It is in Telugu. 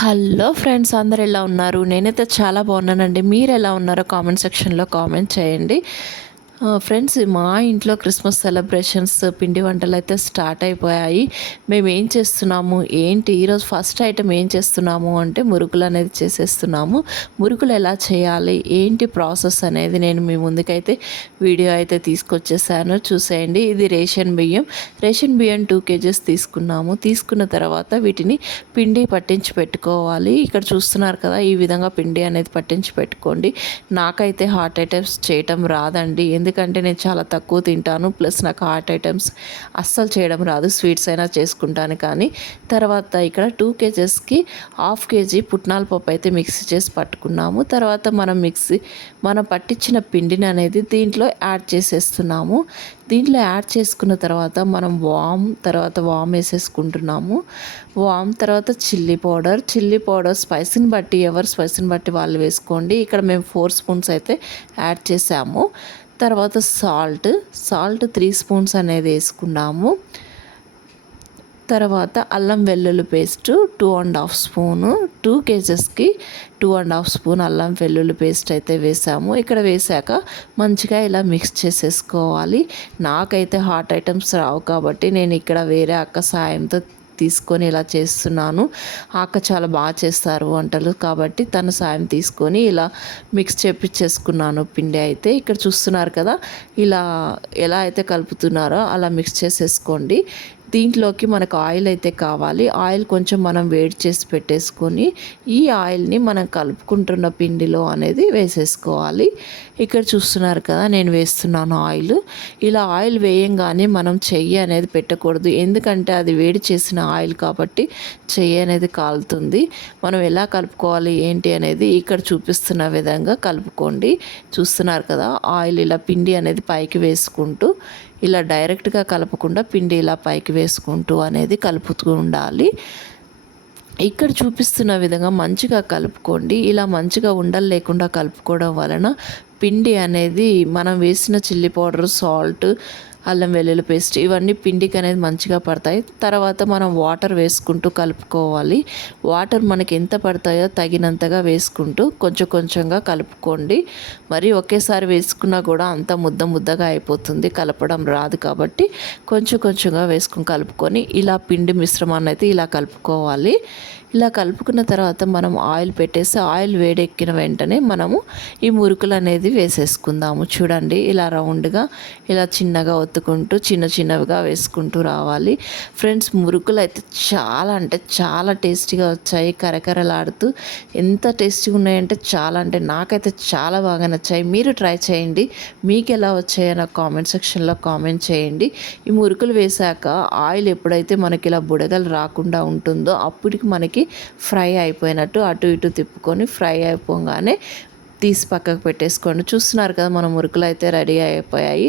హలో ఫ్రెండ్స్ అందరు ఎలా ఉన్నారు? నేనైతే చాలా బాగున్నానండి. మీరు ఎలా ఉన్నారో కామెంట్ సెక్షన్లో కామెంట్ చేయండి. ఫ్రెండ్స్ మా ఇంట్లో క్రిస్మస్ సెలబ్రేషన్స్ పిండి వంటలు అయితే స్టార్ట్ అయిపోయాయి. మేము ఏం చేస్తున్నాము? ఏంటి? ఈరోజు ఫస్ట్ ఐటెం ఏం చేస్తున్నాము అంటే మురుకులు అనేది చేసేస్తున్నాము. మురుకులు ఎలా చేయాలి? ఏంటి ప్రాసెస్ అనేది నేను మీ ముందుకైతే వీడియో అయితే తీసుకొచ్చేసాను. చూసేయండి. ఇది రేషన్ బియ్యం. రేషన్ బియ్యం టూ కేజెస్ తీసుకున్నాము. తీసుకున్న తర్వాత వీటిని పిండి పట్టించి పెట్టుకోవాలి. ఇక్కడ చూస్తున్నారు కదా ఈ విధంగా పిండి అనేది పట్టించి పెట్టుకోండి. నాకైతే హార్ట్ అటాక్స్ చేయటం రాదండి. ఎందుకంటే ఎందుకంటే నేను చాలా తక్కువ తింటాను ప్లస్ నాకు హాట్ ఐటమ్స్ అస్సలు చేయడం రాదు స్వీట్స్ అయినా చేసుకుంటాను కానీ. తర్వాత ఇక్కడ టూ కేజెస్కి హాఫ్ కేజీ పుట్నాల పప్పు అయితే మిక్సీ చేసి పట్టుకున్నాము. తర్వాత మనం మిక్సీ మనం పట్టించిన పిండిని అనేది దీంట్లో యాడ్ చేసేస్తున్నాము. దీంట్లో యాడ్ చేసుకున్న తర్వాత మనం వామ్ తర్వాత వామ్ వేసేసుకుంటున్నాము. వామ్ తర్వాత చిల్లీ పౌడర్. చిల్లీ పౌడర్ స్పైసీని బట్టి ఎవరు స్పైసీని బట్టి వాళ్ళు వేసుకోండి. ఇక్కడ మేము ఫోర్ స్పూన్స్ అయితే యాడ్ చేసాము. తర్వాత సాల్ట్ సాల్ట్ త్రీ స్పూన్స్ అనేది వేసుకున్నాము. తర్వాత అల్లం వెల్లుల్లి paste two and half spoon two కేజెస్కి two and half spoon అల్లం వెల్లుల్లి పేస్ట్ అయితే వేసాము. ఇక్కడ వేసాక మంచిగా ఇలా మిక్స్ చేసేసుకోవాలి. నాకైతే హాట్ ఐటమ్స్ రావు కాబట్టి నేను ఇక్కడ వేరే అక్క సాయంతో తీసుకొని ఇలా చేస్తున్నాను. అక్క చాలా బాగా చేస్తారు వంటలు. కాబట్టి తన సాయం తీసుకొని ఇలా మిక్స్ చేపించేసుకున్నాను పిండి అయితే. ఇక్కడ చూస్తున్నారు కదా ఇలా ఎలా అయితే కలుపుతున్నారో అలా మిక్స్ చేసేసుకోండి. దీంట్లోకి మనకు ఆయిల్ అయితే కావాలి. ఆయిల్ కొంచెం మనం వేడి చేసి పెట్టేసుకొని ఈ ఆయిల్ని మనం కలుపుకుంటున్న పిండిలో అనేది వేసేసుకోవాలి. ఇక్కడ చూస్తున్నారు కదా నేను వేస్తున్నాను ఆయిల్. ఇలా ఆయిల్ వేయంగానే మనం చెయ్యి అనేది పెట్టకూడదు. ఎందుకంటే అది వేడి చేసిన ఆయిల్ కాబట్టి చెయ్యి అనేది కాలుతుంది. మనం ఎలా కలుపుకోవాలి ఏంటి అనేది ఇక్కడ చూపిస్తున్న విధంగా కలుపుకోండి. చూస్తున్నారు కదా ఆయిల్ ఇలా పిండి అనేది పైకి వేసుకుంటూ ఇలా డైరెక్ట్గా కలపకుండా పిండి ఇలా పైకి వేసుకుంటూ అనేది కలుపుతూ ఉండాలి. ఇక్కడ చూపిస్తున్న విధంగా మంచిగా కలుపుకోండి. ఇలా మంచిగా ఉండలు లేకుండా కలుపుకోవడం వలన పిండి అనేది మనం వేసిన చిల్లీ పౌడర్ సాల్ట్ అల్లం వెల్లుల్లి పేస్ట్ ఇవన్నీ పిండికి అనేది మంచిగా పడతాయి. తర్వాత మనం వాటర్ వేసుకుంటూ కలుపుకోవాలి. వాటర్ మనకి ఎంత పడతాయో తగినంతగా వేసుకుంటూ కొంచెం కొంచెంగా కలుపుకోండి. మరి ఒకేసారి వేసుకున్నా కూడా అంత ముద్ద ముద్దగా అయిపోతుంది. కలపడం రాదు కాబట్టి కొంచెం కొంచెంగా వేసుకుని కలుపుకొని ఇలా పిండి మిశ్రమాన్ని అయితే ఇలా కలుపుకోవాలి. ఇలా కలుపుకున్న తర్వాత మనం ఆయిల్ పెట్టేసి ఆయిల్ వేడెక్కిన వెంటనే మనము ఈ మురుకులు అనేది వేసేసుకుందాము. చూడండి ఇలా రౌండ్గా ఇలా చిన్నగా ఒత్తుకుంటూ చిన్న చిన్నవిగా వేసుకుంటూ రావాలి. ఫ్రెండ్స్ మురుకులు అయితే చాలా అంటే చాలా టేస్టీగా వచ్చాయి. కరకరలాడుతూ ఎంత టేస్టీగా ఉన్నాయంటే చాలా అంటే నాకైతే చాలా బాగా నచ్చాయి. మీరు ట్రై చేయండి. మీకు ఎలా వచ్చాయో నాకు కామెంట్ సెక్షన్లో కామెంట్ చేయండి. ఈ మురుకులు వేశాక ఆయిల్ ఎప్పుడైతే మనకి ఇలా బుడగలు రాకుండా ఉంటుందో అప్పటికి మనకి ఫ్రై అయిపోయినట్టు అటు ఇటు తిప్పుకొని ఫ్రై అయిపోగానే తీసి పక్కకు పెట్టేసుకోండి. చూస్తున్నారు కదా మన మురుకులు అయితే రెడీ అయిపోయాయి.